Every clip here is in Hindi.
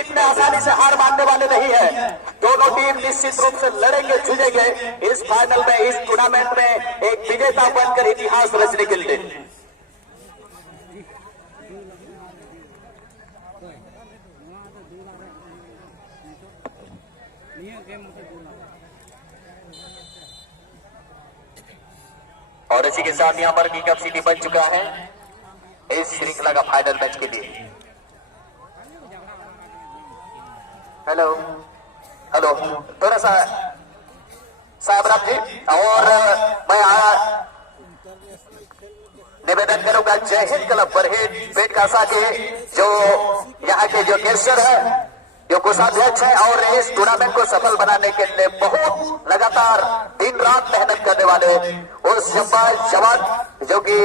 इतने आसानी से हार मानने वाले नहीं है। दोनों टीम निश्चित रूप से लड़ेंगे, जूझेंगे इस फाइनल में, इस टूर्नामेंट में एक विजेता बनकर इतिहास रचने के लिए। और इसी के साथ यहां पर किंग ऑफ सिटी बन चुका है इस श्रृंखला का फाइनल मैच के लिए। हेलो हेलो, थोड़ा सा साहब जी, और मैं निवेदन करूंगा जय हिंद क्लब बरहेट पेटकासा के जो यहाँ के जो केसर है, जो कोषाध्यक्ष है, और इस टूर्नामेंट को सफल बनाने के लिए बहुत लगातार दिन रात मेहनत करने वाले उस जवान जो कि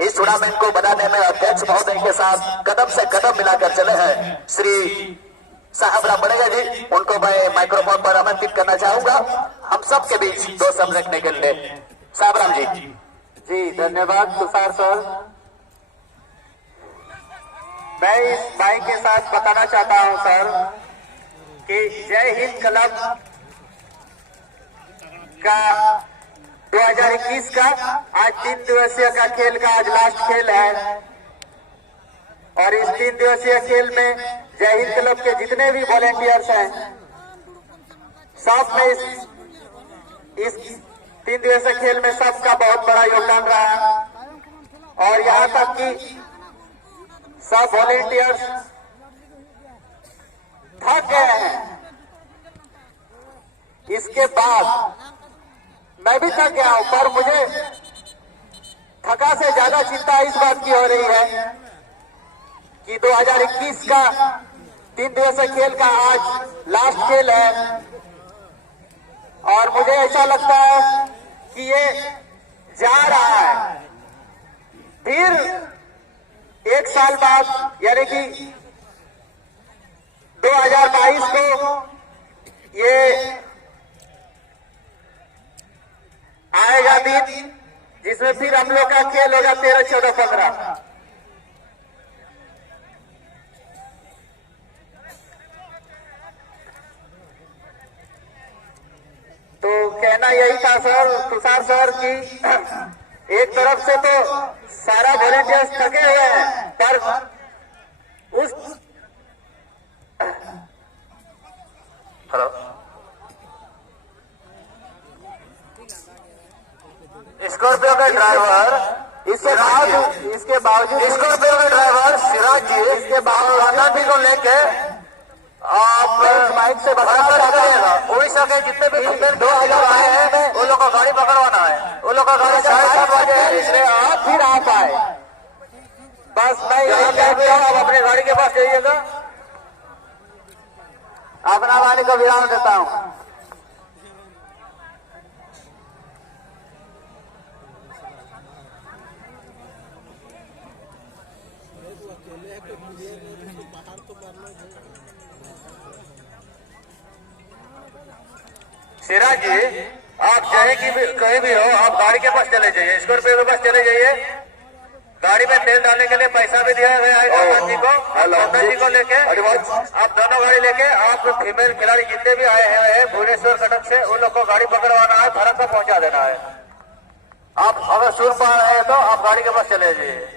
इस टूर्नामेंट को बनाने में अध्यक्ष महोदय के साथ कदम से कदम मिलाकर चले हैं, श्री साहब राम बड़ेगा जी, उनको मैं माइक्रोफोन पर आमंत्रित करना चाहूंगा हम सब के बीच दो शब्द रखने के लिए। साहब राम जी। जी धन्यवाद तुषार सर। मैं इस भाई के साथ बताना चाहता हूं सर कि जय हिंद क्लब का 2021 का आज 3 दिवसीय का खेल का आज लास्ट खेल है, और इस 3 दिवसीय खेल में जय हिंद क्लब के जितने भी वॉलेंटियर्स हैं सब में इस 3 दिवसीय खेल में सबका बहुत बड़ा योगदान रहा, और यहाँ तक कि सब वॉलेंटियर्स थक गए हैं। इसके बाद मैं भी थक गया हूं, पर मुझे थका से ज्यादा चिंता इस बात की हो रही है कि 2021 का 3 दिवसीय खेल का आज लास्ट खेल है, और मुझे ऐसा लगता है कि ये जा रहा है। फिर 1 साल बाद यानी कि 2022 को ये आएगा दिन जिसमें फिर हम लोग का खेल होगा 13, 14, 15। तो कहना यही था सर, तुषार सर, कि एक तरफ से तो सारा वॉलेंटियर्स थके हुए हैं, पर उस हेलो, स्कॉर्पियो का ड्राइवर इसके बावजूद स्कॉर्पियो का ड्राइवर सिराज जी इसके बावजूद को लेके आप बाइक से बताइएगा। उड़ीसा के जितने भी 2000 आए हैं वो लोग का गाड़ी पकड़वाना है, वो लोग का गाड़ी 7:30 बजे, इसलिए आप फिर आ पाए। बस मैं यही कहता हूँ, आप अपनी गाड़ी के पास जाइएगा। अपना वाणी को विराम देता हूँ। सिराज जी, आप चाहे कि कहीं भी हो, आप गाड़ी के पास चले जाइए, स्कॉर्पियो के पास चले जाइए। गाड़ी में तेल डालने के लिए पैसा भी दिया गया है जी को, जी को लेके आप दोनों गाड़ी लेके आप फीमेल खिलाड़ी जितने भी आए हुए हैं भुवनेश्वर कटक से, उन लोग को गाड़ी पकड़वाना है, भारत को पहुंचा देना है। आप अगर सुन पा रहे हैं तो आप गाड़ी के पास चले जाइए।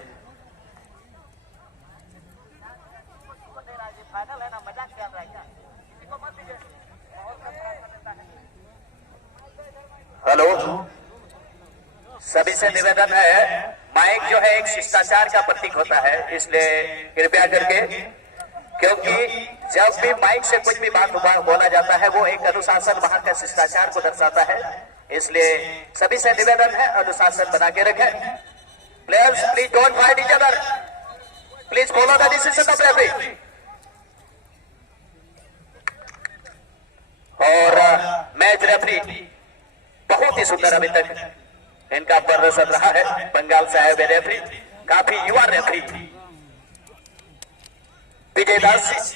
हेलो, सभी से निवेदन है, माइक जो है एक शिष्टाचार का प्रतीक होता है, इसलिए कृपया करके, क्योंकि जब भी माइक से कुछ भी बात बोला जाता है वो एक अनुशासन वहां का शिष्टाचार को दर्शाता है, इसलिए सभी से निवेदन है अनुशासन बना के रखें। Players please don't fight each other, please follow the decision of referee. और मैच रेफरी बहुत ही सुंदर अभी तक इनका प्रदर्शन रहा है, बंगाल से आए हुए रेफरी, काफी युवा रेफरी विजय दास,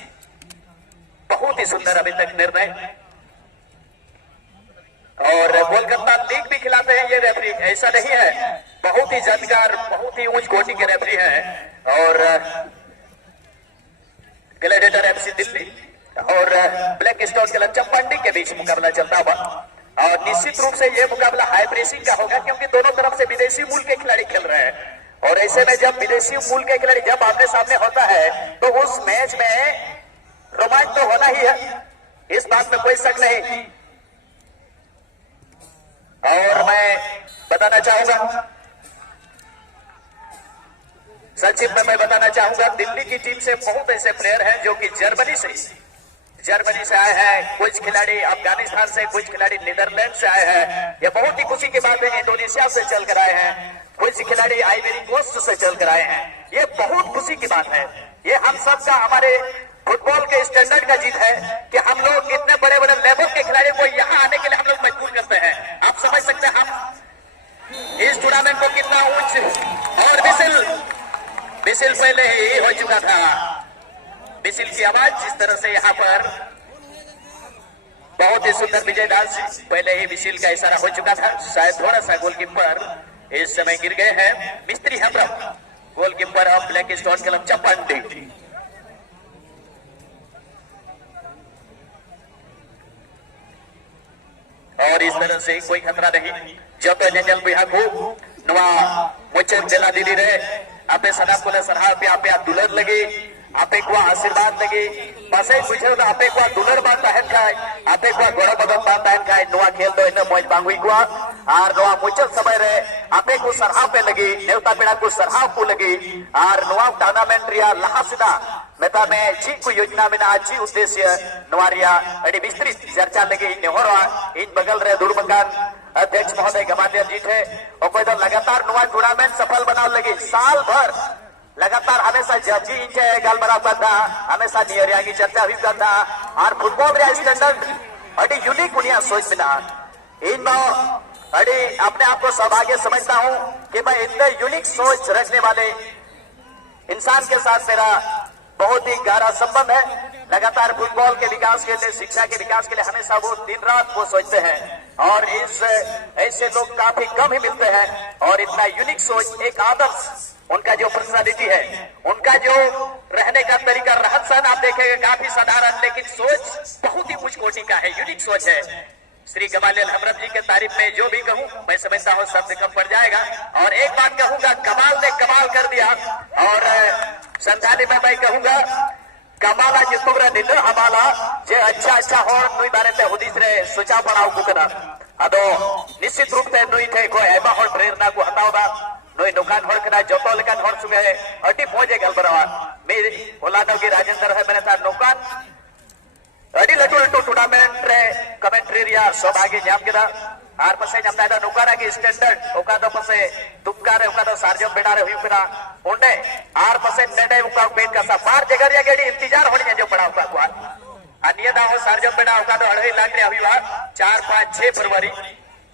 बहुत ही सुंदर अभी तक निर्णय। और कोलकाता लीग भी खिलाते हैं ये रेफरी, ऐसा नहीं है, बहुत ही जानकार, बहुत ही उच्च कोटि के रेफरी हैं। और gladiator FC Delhi stone club Chapandi के बीच मुकाबला चलता हुआ। और निश्चित रूप से ये मुकाबला हाई प्रेसिंग का होगा, क्योंकि दोनों तरफ से विदेशी मूल के खिलाड़ी खेल रहे हैं। और ऐसे में जब विदेशी मूल के खिलाड़ी जब आमने सामने होता है तो उस मैच में रोमांच तो होना ही है, इस बात में कोई शक नहीं। और मैं बताना चाहूंगा, संक्षिप्त में मैं बताना चाहूंगा, दिल्ली की टीम से बहुत ऐसे प्लेयर हैं जो कि जर्मनी से आए हैं, कुछ खिलाड़ी अफगानिस्तान से, कुछ खिलाड़ी नीदरलैंड से आए हैं। यह बहुत ही खुशी की बात है, इंडोनेशिया से चल कर आए हैं, कुछ खिलाड़ी आइवरी कोस्ट से चल कर आए हैं। ये बहुत खुशी की बात है। ये हम सब का, हमारे फुटबॉल के स्टैंडर्ड का जीत है कि हम लोग इतने बड़े बड़े लेवल के खिलाड़ियों को यहाँ आने के लिए हम लोग मजबूर करते हैं। आप समझ सकते हैं हम इस टूर्नामेंट को कितना उच्च। और विसिल पहले ही हो चुका था, विसिल की आवाज जिस तरह से यहाँ पर बहुत ही सुंदर विजय दास पहले ही विसिल का इशारा हो चुका था। शायद थोड़ा सा गोलकीपर इस समय गिर गए हैं, Mistry Hembrom, goalkeeper of black stone club Chapandi. और इस तरह से कोई खतरा नहीं। जब जंजल बिहाकू नवा मुचन जला दिली रहे आपे सदा को सरहा पे आपे दुलर लगी, आपे को आशीर्वाद लगी, पासे बुझे तो आपे को दुलर बात तहन खाए, आपे को गोड़ बगन बात तहन खाए। नवा खेल दो इन मौज बांगुई को और नवा मुचन समय रहे आपे को सरहा पे लगी, नेवता पेड़ा को सरहा को लगी। और नवा टूर्नामेंट रिया लहा सिदा मेता में जी को योजना में आज जी उद्देश्य नवारिया अड़ी विस्तृत चर्चा लगी। नेहरा इन बगल रे दुर्बंगान अध्यक्ष महोदय गमालियर जी थे और तो लगातार नवा टूर्नामेंट सफल बनाव लगी। साल भर लगातार हमेशा जजी इंचे गाल बराबर था, हमेशा नियरिया की चर्चा हुई था। और फुटबॉल रे स्टैंडर्ड अड़ी यूनिक दुनिया सोच बिना इन अड़ी अपने आप को सौभाग्य समझता हूं कि मैं इतने यूनिक सोच रखने वाले इंसान के साथ मेरा बहुत ही गहरा संबंध है। लगातार फुटबॉल के विकास के लिए, शिक्षा के विकास के लिए हमेशा वो दिन रात वो सोचते हैं। और इस ऐसे लोग काफी कम ही मिलते हैं। और इतना यूनिक सोच, एक आदर्श, उनका जो पर्सनालिटी है, उनका जो रहने का तरीका, रहन सहन आप देखेंगे काफी साधारण, लेकिन सोच बहुत ही उच्च कोटि का है, यूनिक सोच है। श्री गमालियल हेम्ब्रम जी के तारीफ में जो भी कहूं मैं समझता हूं शब्द कम पड़ जाएगा। और एक बात कहूंगा, कमाल ने कमाल कर दिया। और संतानी में मैं कहूंगा कमाला जितुरा निल हमाला जे अच्छा हो नुई बारे ते हुदिस रे सोचा पड़ाव को कदा अदो निश्चित रूप से नुई थे को एबा हो प्रेरणा को हटावदा नुई दुकान हर कना जतो लेकान हर सुगे अटी मोजे गलबरवा मे ओलादो की राजेंद्र है मैंने था दुकान अड़ी लटू टूर्नामेंट रे कमेंट्री रिया सौभाग्य ᱧᱟᱢ केदा आर पसे ᱧᱟᱢ दा नुकारा की स्टैंडर्ड ओका दो पसे तुक्का रे ओका दो सार्जम बेडा रे हुई करा ओंडे आर पसे नेडे ओका पेट का सा बार जगह रे गेडी इंतजार होनी जो पड़ा ओका को अनिया दा हो सार्जम बेडा ओका दो 2.5 लाख रे हुई वा 4 5 6 फरवरी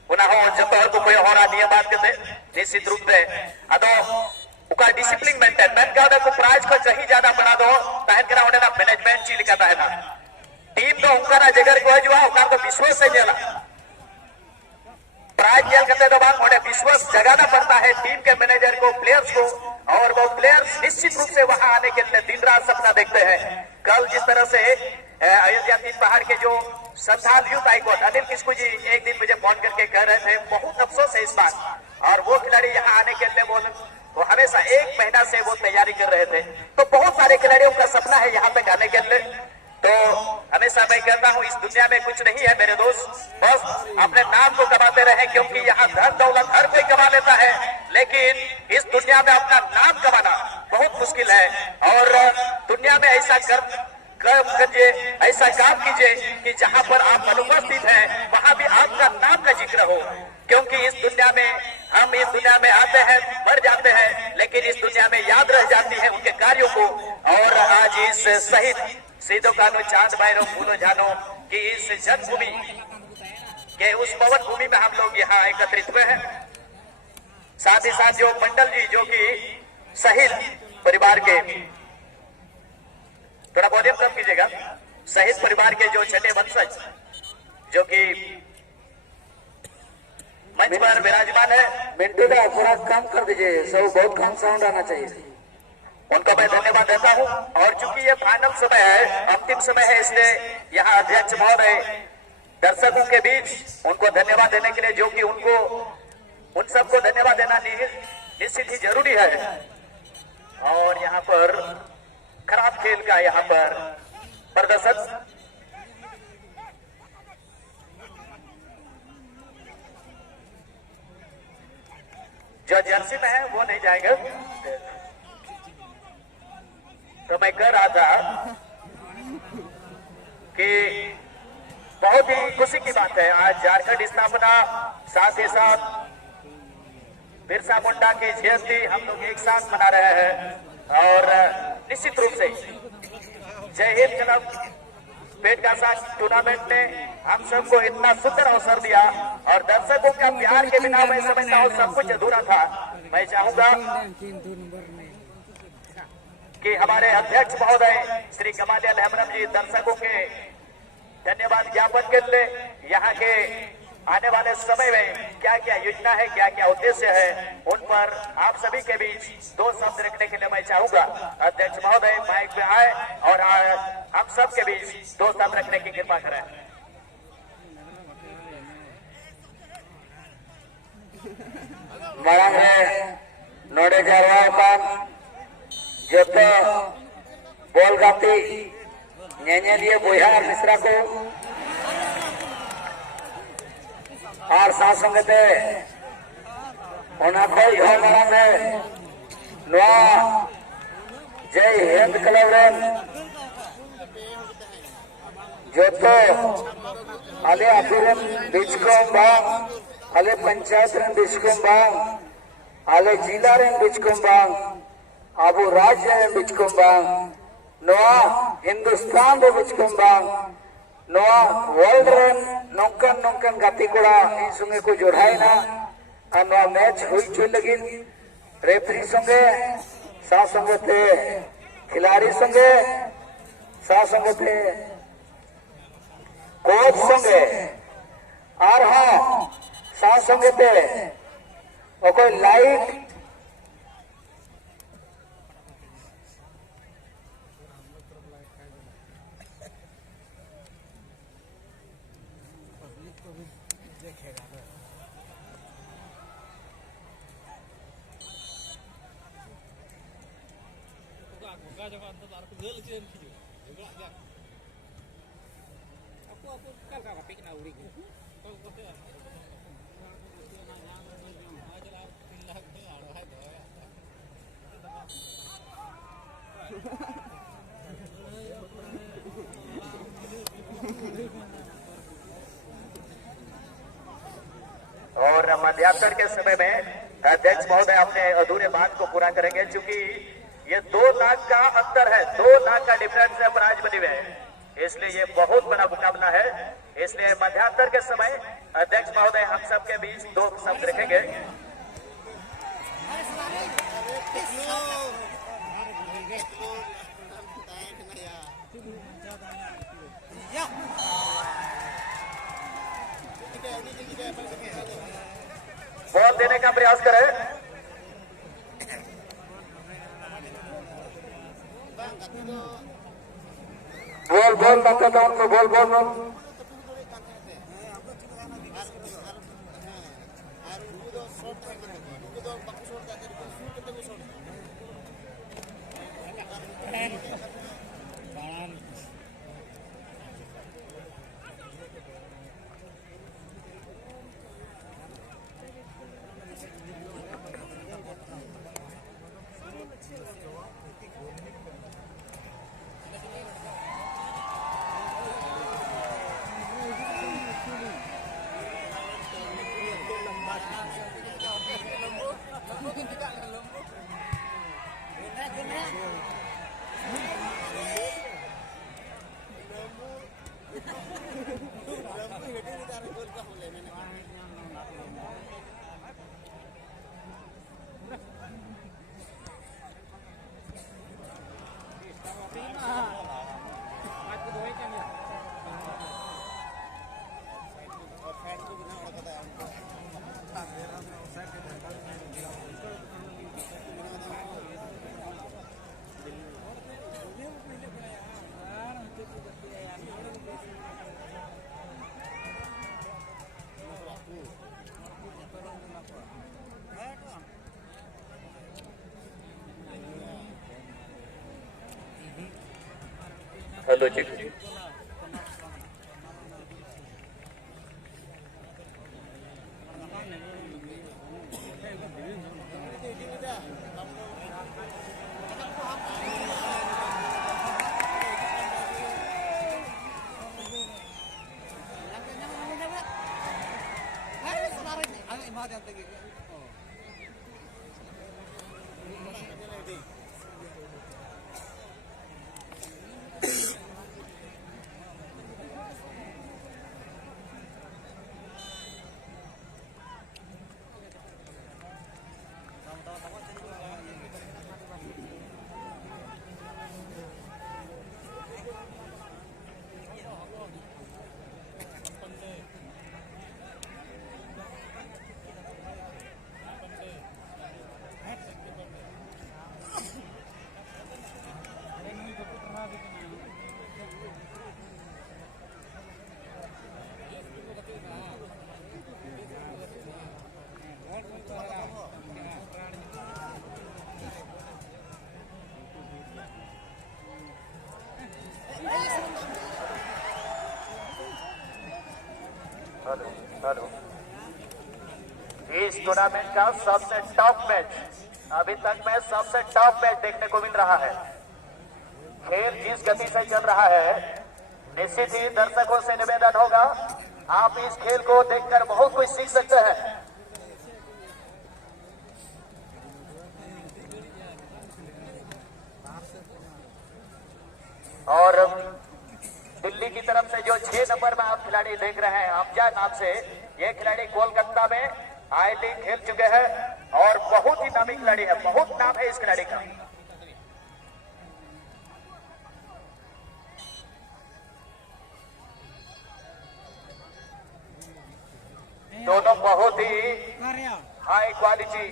उना हो जतो हर को कोई होरा नियम बात केते निश्चित रूप से अदो ओका डिसिप्लिन मेंटेन मैन का को प्राइज को सही ज्यादा बना दो ताहन करा ओने ना मैनेजमेंट ची लिखा है ना टीम तो उनका ना जगर को जुआ ओका तो विश्वास से जेला प्राइज जेल करते तो बाद उन्हें विश्वास जगाना पड़ता है टीम के मैनेजर को, प्लेयर्स को। और वो प्लेयर्स निश्चित रूप से वहां आने के लिए दिन रात सपना देखते हैं। कल जिस तरह से अयोध्या तीन पहाड़ के जो संथाल यूथ आइकॉन अनिल किस्कू जी एक दिन मुझे फोन करके कह रहे थे, बहुत अफसोस है इस बात। और वो खिलाड़ी यहाँ आने के लिए वो हमेशा 1 महीना से वो तैयारी कर रहे थे। तो बहुत सारे खिलाड़ियों का सपना है यहाँ तक आने के लिए। तो हमेशा मैं कहता हूँ इस दुनिया में कुछ नहीं है मेरे दोस्त, बस अपने नाम को कमाते रहे, क्योंकि यहाँ धन दौलत हर कोई कमा लेता है, लेकिन इस दुनिया में अपना नाम कमाना बहुत मुश्किल है। और दुनिया में ऐसा कीजिए, ऐसा काम कीजिए कि जहाँ पर आप अनुपस्थित हैं वहाँ भी आपका नाम का जिक्र हो, क्योंकि इस दुनिया में हम इस दुनिया में आते हैं, मर जाते हैं, लेकिन इस दुनिया में याद रह जाती है उनके कार्यों को। और आज इस शहीद सीधो कानो चांद बायरो फूलो जानो कि इस जन्मभूमि के उस पवन भूमि में हम लोग यहाँ एकत्रित हुए हैं। साथ ही साथ जो मंडल जी जो कि शहीद परिवार के, थोड़ा वॉल्यूम कम कीजिएगा, शहीद परिवार के जो छठे वंशज जो कि मंच पर विराजमान है। मिंटू का थोड़ा कम कर दीजिए, सब बहुत कम साउंड आना चाहिए। उनको मैं धन्यवाद देता हूं। और चूंकि ये फाइनल समय है, अंतिम समय है, इसलिए यहाँ अध्यक्ष महोदय दर्शकों के बीच उनको धन्यवाद देने के लिए, जो कि उनको उन सबको धन्यवाद देना निश्चित ही जरूरी है। और यहाँ पर खराब खेल का यहाँ पर प्रदर्शन, जो जर्सी में है वो नहीं जाएगा। तो मैं कह रहा था कि बहुत ही खुशी की बात है, आज झारखंड स्थापना, साथ ही साथ बिरसा मुंडा की जयंती हम लोग एक साथ मना रहे हैं। और निश्चित रूप से जय हिंद क्लब पेटकासा टूर्नामेंट ने हम सबको इतना सुंदर अवसर दिया, और दर्शकों का प्यार के बिना मैं समझता हूँ सब कुछ अधूरा था। मैं चाहूंगा कि हमारे अध्यक्ष महोदय श्री कमालिया हेम्ब्रम जी दर्शकों के धन्यवाद ज्ञापन के लिए यहाँ के आने वाले समय में क्या क्या योजना है, क्या क्या उद्देश्य है, उन पर आप सभी के बीच दो शब्द रखने के लिए मैं चाहूंगा अध्यक्ष महोदय माइक पे आए और हम सब के बीच दो शब्द रखने की कृपा करें। मांग नोड़े जारवायकान जोतो बॉल गाती नेनेलिए बोहार मिश्रा को और साथ संगते ओना कोई हो मांग नवा जय हिंद क्लब रेन जोतो आले आफिरन बिचकों बांग आले पंचायत रेन बिचकों बांग आले जिला रेन बिचकों बांग आबू राज्य रेन बिचकों बांग नवा हिंदुस्तान रे बिचकों बांग नवा वर्ल्ड रेन नौकन नौकन गाती कोड़ा इन संगे को जोड़ाई ना और नवा मैच हुई चुल लगी रेफरी संगे सा संगते खिलाड़ी संगे सा संगते कोच संगे और हाँ सा संगते और कोई लाइट और मध्यांतर के समय में अध्यक्ष महोदय अपने अधूरे बात को पूरा करेंगे, क्योंकि ये 2 लाख का अंतर है, 2 लाख का डिफरेंस है प्राइज मनी में, इसलिए ये बहुत बड़ा मुकाबला है। इसलिए मध्यांतर के समय अध्यक्ष महोदय हम सबके बीच 2 शब्द रखेंगे। बॉल देने का प्रयास करें। बॉल बॉल लगता उनको बॉल बॉल बॉल हेलो जी। हेलो। इस टूर्नामेंट का सबसे टॉप मैच, अभी तक में सबसे टॉप मैच देखने को मिल रहा है। खेल जिस गति से चल रहा है, निश्चित ही दर्शकों से निवेदन होगा, आप इस खेल को देखकर बहुत कुछ सीख सकते हैं। और दिल्ली की तरफ से जो 6 नंबर में आप खिलाड़ी देख रहे हैं, हमजा नाम से, ये खिलाड़ी कोलकाता में आई लीग खेल चुके हैं और बहुत ही नामी खिलाड़ी है, बहुत नाम है इस खिलाड़ी का। दोनों बहुत ही हाई क्वालिटी,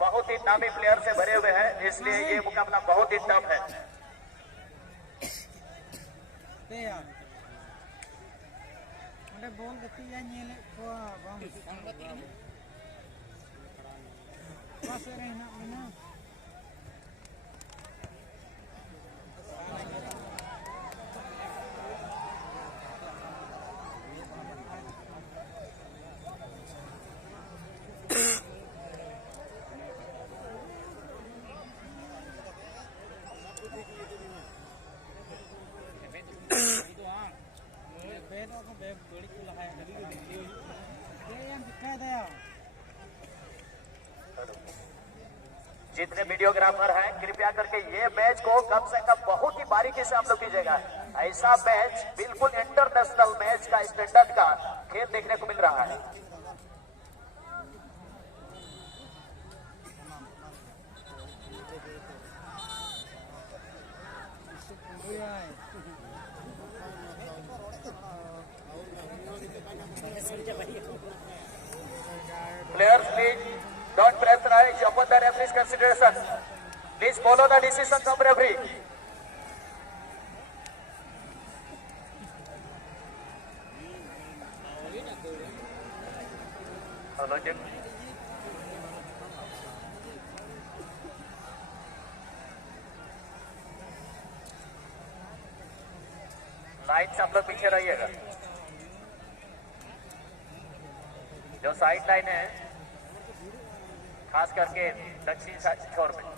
बहुत ही नामी प्लेयर से भरे हुए हैं, इसलिए ये मुकाबला बहुत ही टफ है। जितने वीडियोग्राफर हैं, कृपया करके ये मैच को कम से कम बहुत ही बारीकी से आप लोग कीजिएगा। ऐसा मैच, बिल्कुल इंटरनेशनल मैच का स्टैंडर्ड का खेल देखने को मिल रहा है। Players, please don't pressurize upon the referee's consideration. Please follow the decisions of referee. Hello, Jim. Line से आप लोग पीछे रहिएगा। जो साइड लाइन है, खास करके दक्षिण छोर में,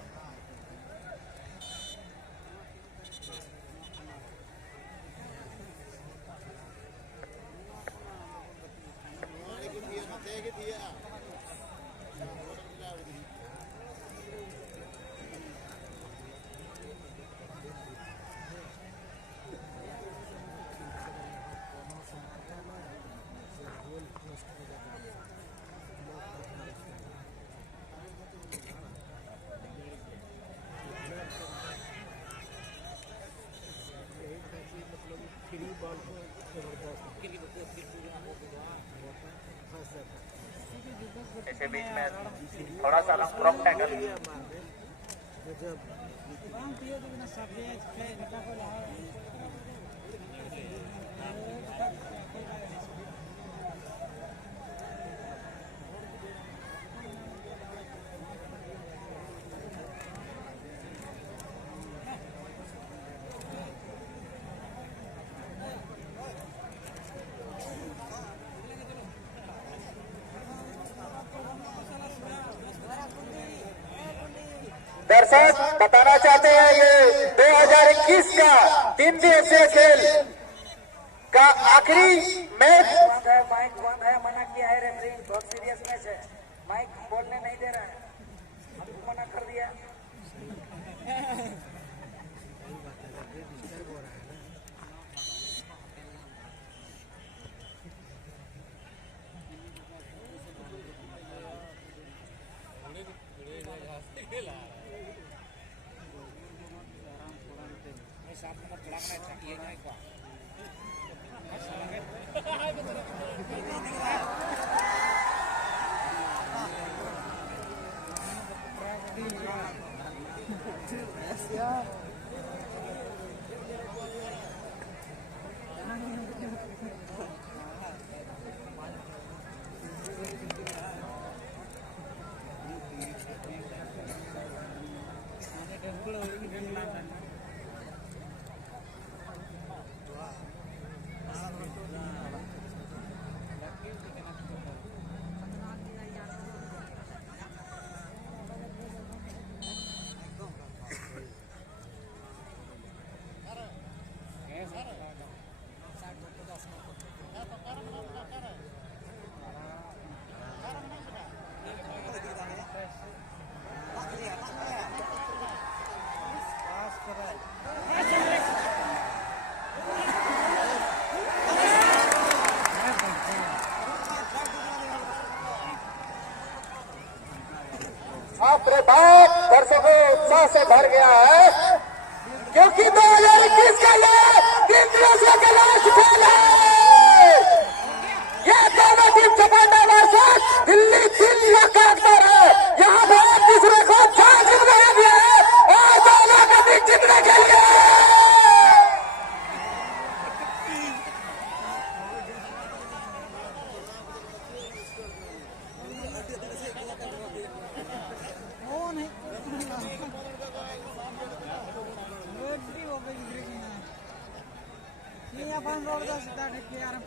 ऐसे बीच में थोड़ा सा क्रॉप टैकल। दर्शक बताना चाहते हैं ये 2021 का 3 दिवसीय खेल का आखिरी मैच। माइक बंद है, मना किया है रेफरी, बहुत सीरियस मैच है, माइक बोलने नहीं दे रहा है, हमको मना कर दिया। बाप रे बाप, दर्शकों उत्साह से भर गया है क्योंकि 2021 का ये 3 दिवसीय का लास्ट खेल है। ये दोनों टीम चपाटा वर्सेस दिल्ली 3 लाख का अंतर है। यहाँ पे एक दूसरे को 4 जीतने के लिए और 2 लाख अधिक जीतने के लिए।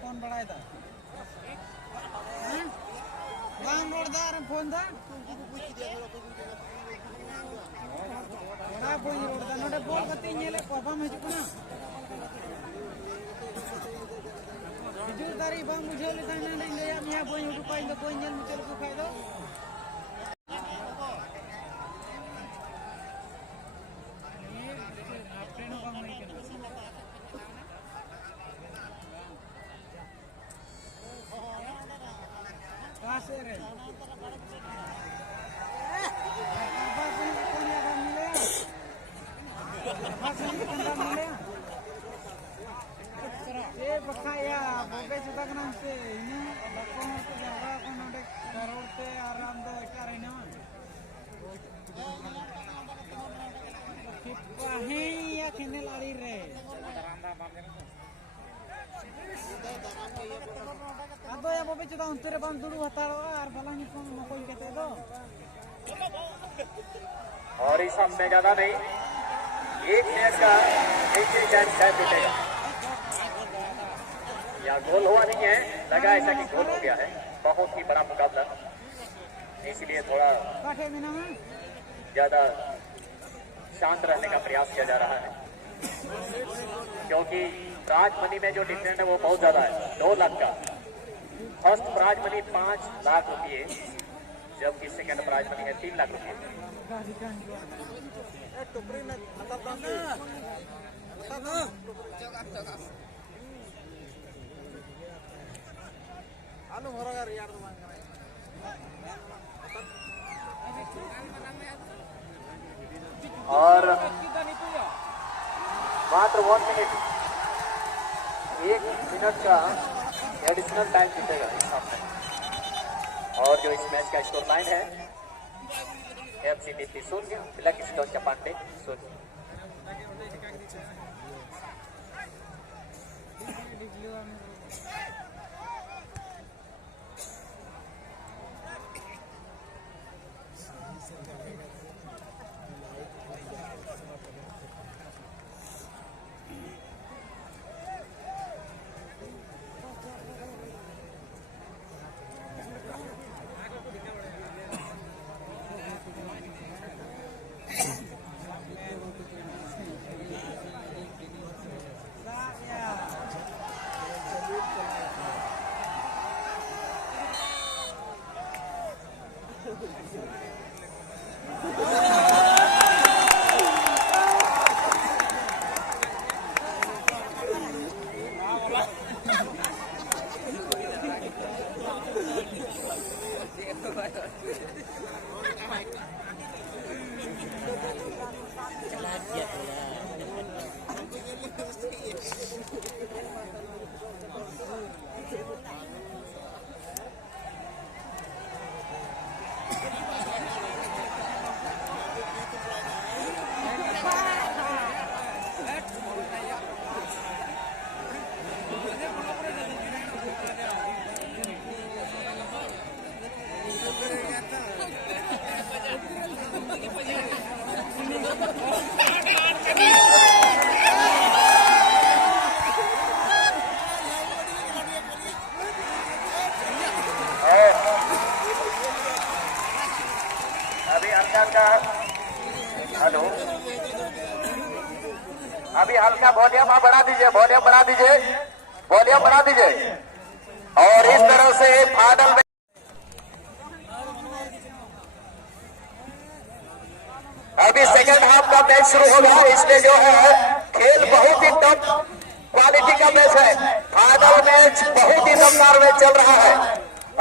फोन बढ़ाया था, फोन था बड़ा फोन रोड नोटे बोल कती नेले परफॉर्म हिजुना हिजु तारी बा मुझे ले ताना नहीं ले मिया बोई उठु पाई तो कोई नेल मुचल को खाई दो Ado ya bobe chuda untere bam duru hataro ar balani kon कोई कहते दो। और इस हम में ज्यादा नहीं, एक मिनट का एक चांस है मिलेगा। या गोल हुआ नहीं है, लगा ऐसा कि गोल हो गया है। बहुत ही बड़ा मुकाबला, इसलिए थोड़ा ज्यादा शांत रहने का प्रयास किया जा रहा है क्योंकि प्राइज मनी में जो डिफरेंस है वो बहुत ज्यादा है। 2 लाख का फर्स्ट प्राइज मनी 5 लाख रुपये, जबकि सेकंड प्राइज मनी है 3 लाख रुपये। और मात्र 1 मिनट, 1 मिनट का एडिशनल टाइम जीतेगा इस सामने। और जो इस मैच का स्कोर लाइन है FC दिल्ली 0, ब्लैक स्टोन चपाटे 0। अभी हल्का हेलो, अभी हल्का वॉल्यूम आप बढ़ा दीजिए, वॉल्यूम बढ़ा दीजिए, वॉल्यूम बढ़ा दीजिए। और इस तरह से फाइनल में अभी सेकंड हाफ का मैच शुरू होगा। इसमें जो है खेल बहुत ही टफ क्वालिटी का मैच है। फाइनल मैच बहुत ही दमदार मैच चल रहा है।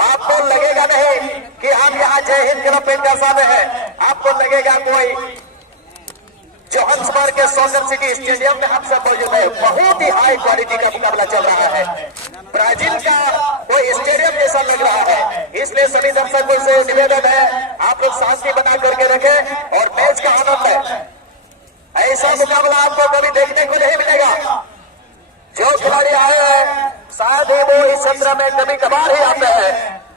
आपको लगेगा नहीं कि हम यहाँ जय हिंद क्लब पेंटासा में हैं। आपको लगेगा कोई जोहान्सबर्ग के सॉकर सिटी स्टेडियम में हम सब मौजूद है। बहुत ही हाई क्वालिटी का मुकाबला चल रहा है। ब्राजील का कोई स्टेडियम जैसा लग रहा है। इसलिए सभी दर्शकों से निवेदन है, आप लोग शांति बना करके रखें और मैच का आनंद है। ऐसा मुकाबला आपको कभी देखने को नहीं मिलेगा। जो खिलाड़ी आए हैं शायद ही वो इस सत्र में कभी कभार ही आते हैं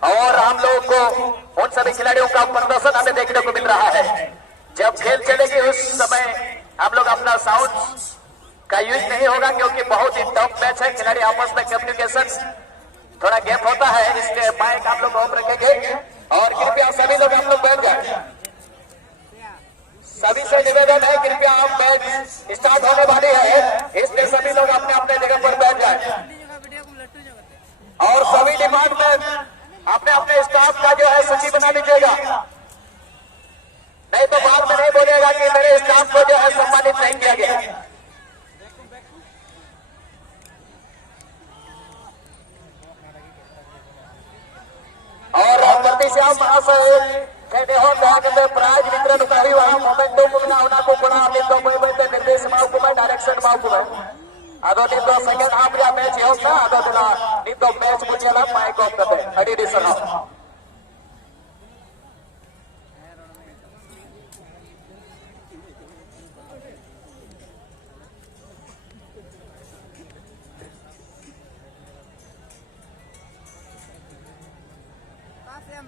और हम लोगों को उन सभी खिलाड़ियों का प्रदर्शन हमें देखने को मिल रहा है। जब खेल चलेगी उस समय हम लोग अपना साउंड का यूज नहीं होगा, क्योंकि बहुत ही टफ मैच है। खिलाड़ी आपस में कम्युनिकेशन थोड़ा गैप होता है, इसलिए माइक आप लोग ऑफ रखेंगे। और कृपया सभी लोग आप लोग बैठ जाए। सभी से निवेदन है, कृपया आप मैच स्टार्ट होने वाली है, इसलिए सभी लोग अपने अपने जगह पर बैठ जाए। और सभी डिपार्टमेंट अपने अपने स्टाफ का जो है सूची बना लीजिएगा, नहीं तो बाद में नहीं बोलेगा कि मेरे स्टाफ को जो है सम्मानित नहीं किया गया। और प्रतिश्याम महाशय प्राइज वितरण मोमेंटो निर्देश डायरेक्शन ಅದು ನಿಂದು ಸೆಕೆಂಡ್ ಹಾಫ್ ಗೆ ಮ್ಯಾಚ್ ಹೋಗ್ತಾ ಅದನ್ನ ನಿಂದು ಮ್ಯಾಚ್ ಮುಗಿಯಲ್ಲ ಮೈಕ್ ಹೋಗ್ತದೆ ಅಡಿಡಿ ಸರ್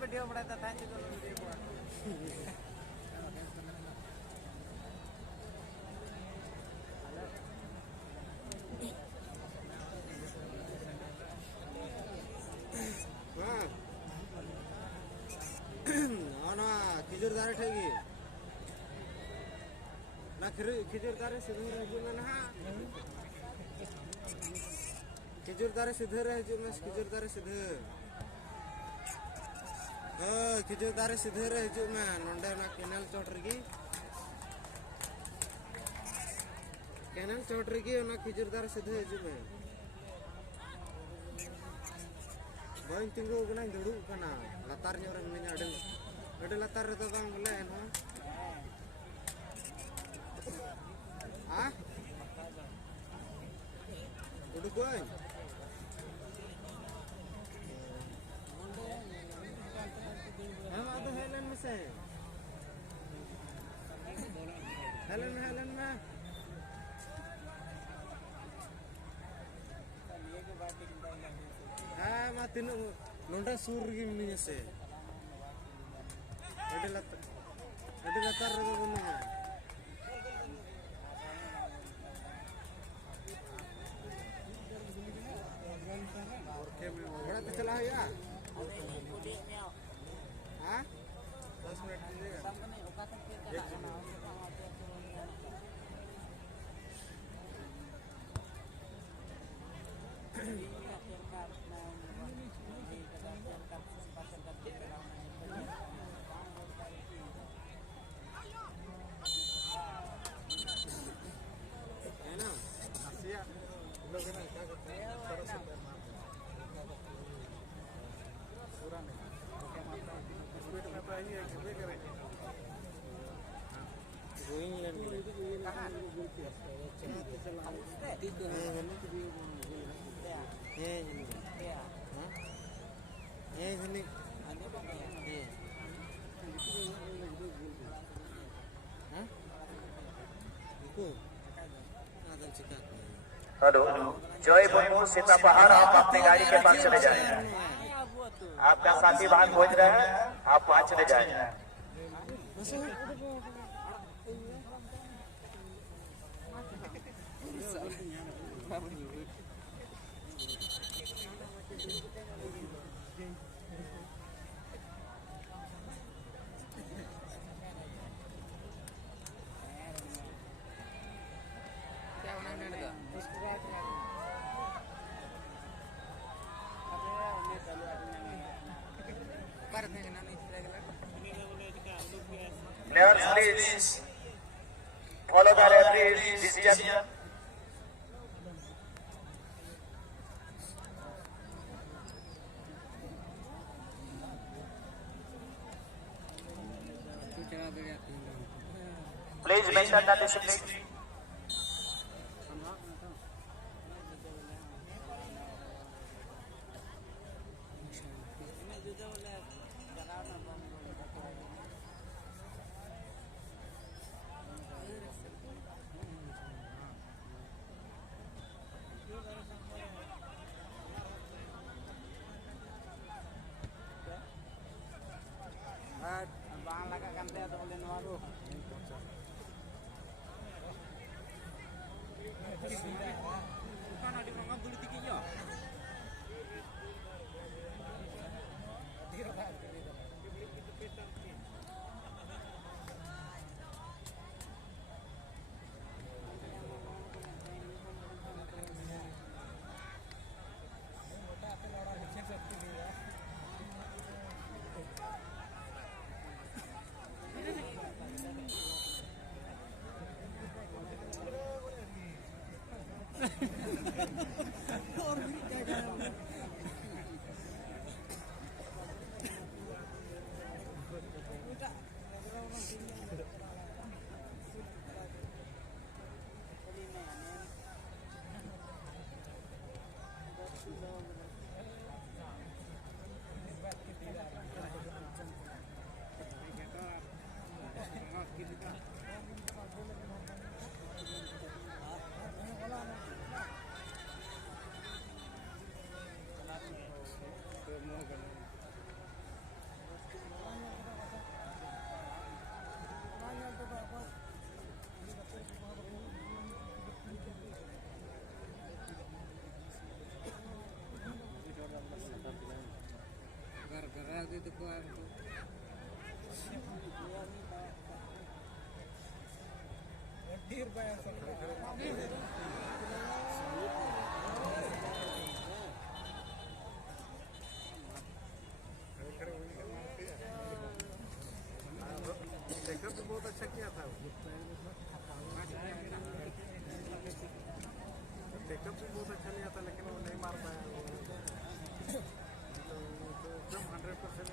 वीडियो बनाता था खिजूर दारे ठेगी ना खिजूर दारे सीधे रह ना खिजूर दारे सीधे रह खिजूर दारे सीधे खिजूर दारे सीधे रह नोंडे ना केनल चौटरगी ना खिजूर दारे सीधे हजूमे बन तिंगू बना दुड़ू कना लातार ᱧᱚᱜ ᱨᱮ ᱢᱤᱱᱟᱹᱧᱟ ᱟᱹᱰᱤ लातार ᱨᱮᱫᱚ ᱵᱟᱝ ᱵᱚᱞᱮ ᱮᱱᱦᱚᱸ उड़ुकोई हम आदो हेलन में से हेलन में हाँ मा तीन नोंडा सूर की मिनी से अड़ी लातार रे बनुआ बड़ा तो चला है यार हाँ 10 मिनट कीजिएगा है ना लोग है ना क्या करते हैं पूरा नहीं स्पीड में तो यही है कि करें कहाँ हेलो, जय मुर्मू सीता पहाड़, आप अपनी गाड़ी के पास चले जाए। आपका साथी बाहर पहुंच रहे हैं, आप वहां चले जाए। Players, please follow the referee's decision. Please maintain the discipline. बहुत अच्छा किया था, टेकअप भी बहुत अच्छा लिया था, लेकिन वो नहीं मार पाया। तो एकदम 100%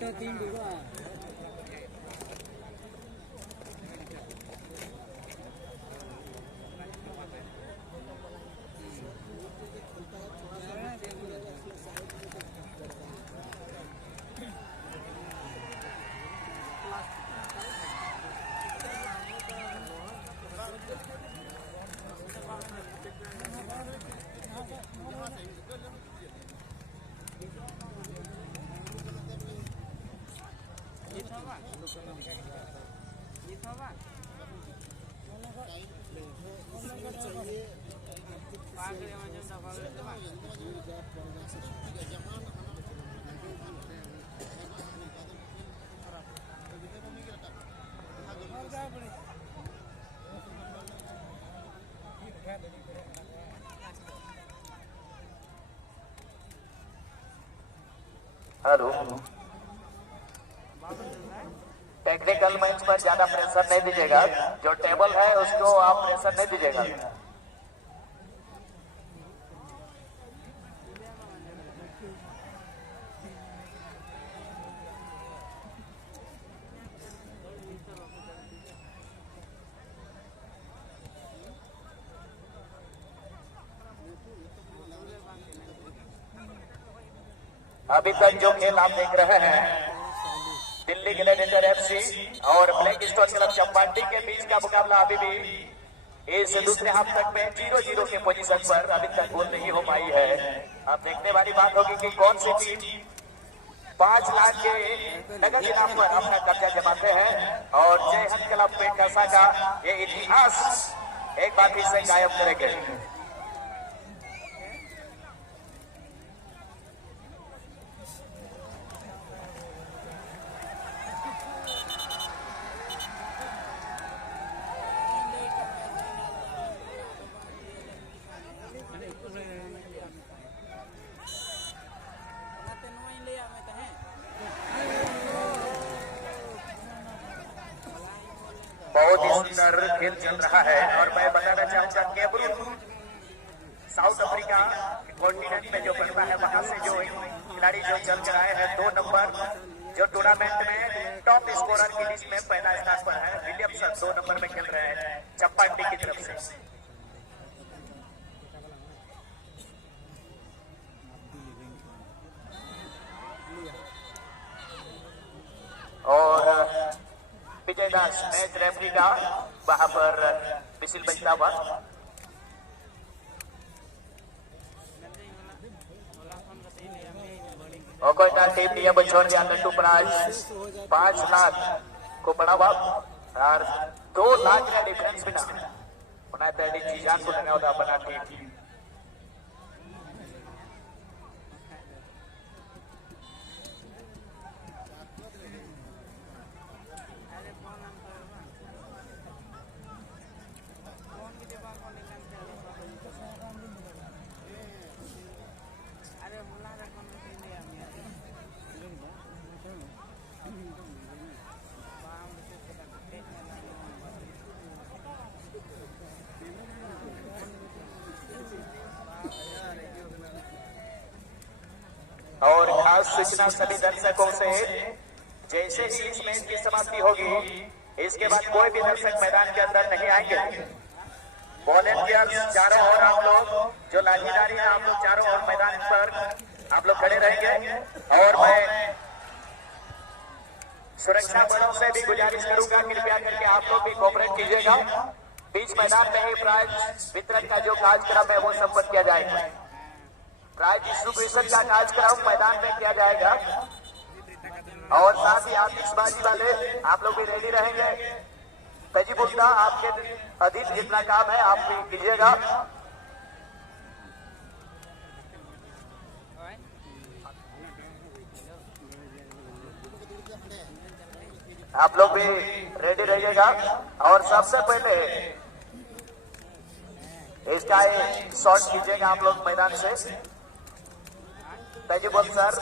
तो 3 डिगा हेलो, टेक्निकल मंच पर ज्यादा प्रेशर नहीं दीजिएगा, जो टेबल है उसको आप प्रेशर नहीं दीजिएगा। अभी तक जो खेल आप देख रहे हैं दिल्ली ग्लैडिएटर एफसी और ब्लैक स्टोन क्लब चंपाटी के बीच का मुकाबला अभी भी इस दूसरे हाफ तक में 0-0 के पोजीशन पर अभी तक गोल नहीं हो पाई है। अब देखने वाली बात होगी कि कौन सी टीम 5 लाख के नगद इनाम पर अपना कब्जा जमाते हैं और जय हिंद क्लब पेटकासा का ये इतिहास एक बार फिर से कायम करेंगे। बहुत ही सुंदर खेल चल रहा है और मैं बताना चाहूंगा कैमरून साउथ अफ्रीका कॉन्टिनेंट में जो पड़ता है वहां से जो खिलाड़ी जो चल कर आए हैं 2 नंबर जो टूर्नामेंट में टॉप स्कोरर की लिस्ट में पहला स्थान पर है। विलियमसन 2 नंबर में खेल रहे हैं चंपाटी की तरफ से। और विजय दास मैच रेफरी का वहां पर विसिल बजता हुआ। और कोई टीम नियम छोड़ दिया लड्डू प्राइज 5 लाख को बढ़ा हुआ और 2 लाख का डिफरेंस बिना उन्हें पहली चीज को लेने होता बना टीम। और खास सूचना सभी दर्शकों से, जैसे ही इस मैच की समाप्ति होगी इसके बाद कोई भी दर्शक मैदान के अंदर नहीं आएंगे। वॉलेंटियर्स चारों ओर आप लोग जो लाठीधारी हैं आप लोग चारों ओर मैदान पर आप लोग खड़े रहेंगे। और मैं सुरक्षा बलों से भी गुजारिश करूंगा कृपया करके आप लोग भी कोऑपरेट कीजिएगा। बीच मैदान में ही प्राइज वितरण का जो कार्यक्रम है वो संपन्न किया जाएगा। प्राइज डिस्ट्रीब्यूशन का कार्यक्रम मैदान में किया जाएगा और साथ ही आतिशबाजी वाले आप लोग भी रेडी रहेंगे। तजीबुल्ला आपके अधीन जितना काम है आप भी कीजिएगा। आप लोग भी रेडी रहिएगा। और सबसे पहले इसका शॉट कीजिएगा आप लोग मैदान से। तजीबुल सर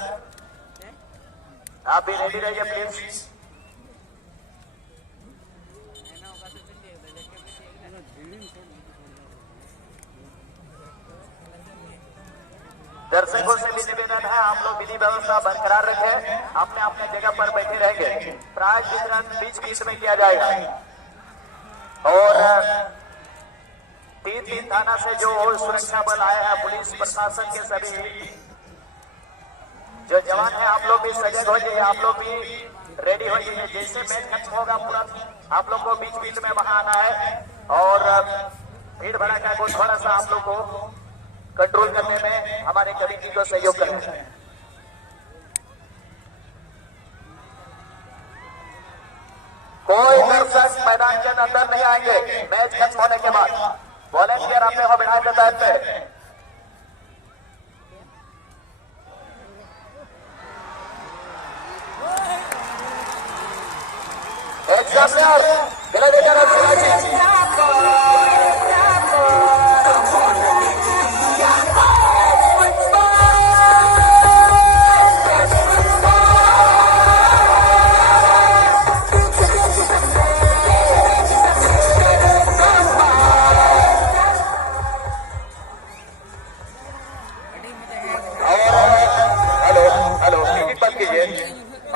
आप भी रेडी रहिए प्लीज। दर्शकों से भी निवेदन है आप लोग विधि व्यवस्था बरकरार रखें, अपने अपने जगह पर बैठे रहेंगे। प्राइज वितरण बीच बीच में किया जाएगा। और 3 थाना से जो सुरक्षा बल आए हैं, पुलिस प्रशासन के सभी जो जवान हैं आप लोग भी सजग हो जाइए, आप लोग भी रेडी हो जाइए। जैसे मैच खत्म होगा तुरंत आप लोग को बीच बीच में वहां आना है और भीड़ भड़ाका को थोड़ा सा आप लोग को कंट्रोल करने में हमारे कमेटी को सहयोग करें। कोई दर्शक मैदान के अंदर नहीं आएंगे मैच खत्म होने के बाद। वॉलेंटियर अपने को बिठाए मैदान पे।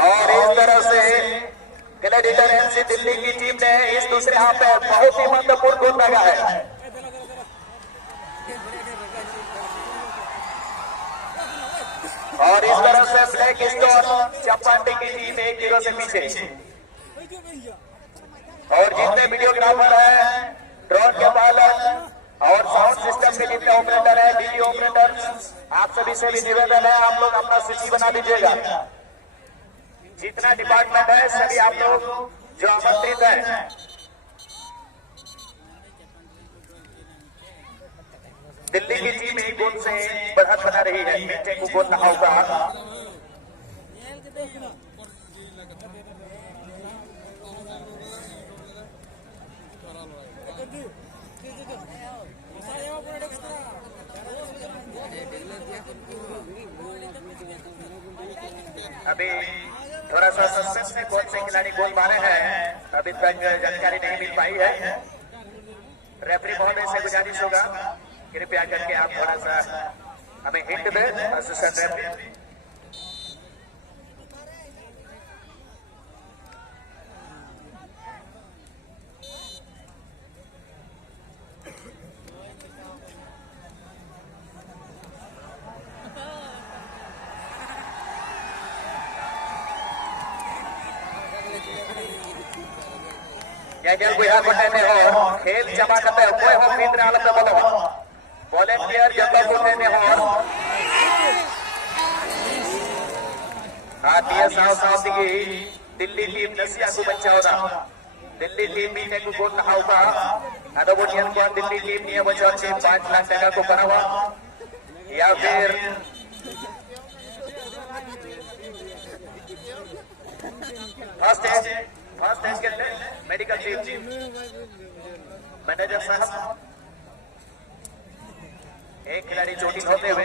और इस तरह से ग्लैडिएटर एफसी दिल्ली की टीम ने इस दूसरे हाफ में बहुत ही महत्वपूर्ण गोल लगा है। और इस तरह से ब्लैक स्टोन चप्पाटी की टीम 1-0 से पीछे। और जितने वीडियोग्राफर हैं, ड्रोन के पायलट और साउंड सिस्टम के जितने ऑपरेटर है, वीडियो ऑपरेटर, आप सभी से भी निवेदन है, आप लोग अपना सूची बना लीजिएगा। जितना डिपार्टमेंट है सभी आप लोग जो आमंत्रित है, दिल्ली की टीम एक गोल से बढ़त बना रही है। मीठे को गोल नहा होगा। अभी थोड़ा सा सस्पेंस है, कौन से खिलाड़ी गोल मारे हैं अभी तक जानकारी नहीं मिल पाई है। रेफरी महोदय से गुजारिश होगा, कृपया करके आप थोड़ा सा हमें हिंट दें। असिस्टेंट रेफरी हो खेल जमा करते हुए हो केंद्र आलम में बोलो वॉलेंटियर जब होते में हो साथ की दिल्ली टीम नसिया को बच्चा होना दिल्ली टीम मीठे को गोल नहा होगा। अदोबोनियन को दिल्ली टीम नियम बचाव से 5 लाख टका को बना हुआ या फिर फर्स्ट एज के मेडिकल टीम मैनेजर साहब, एक खिलाड़ी चोटिल होते हुए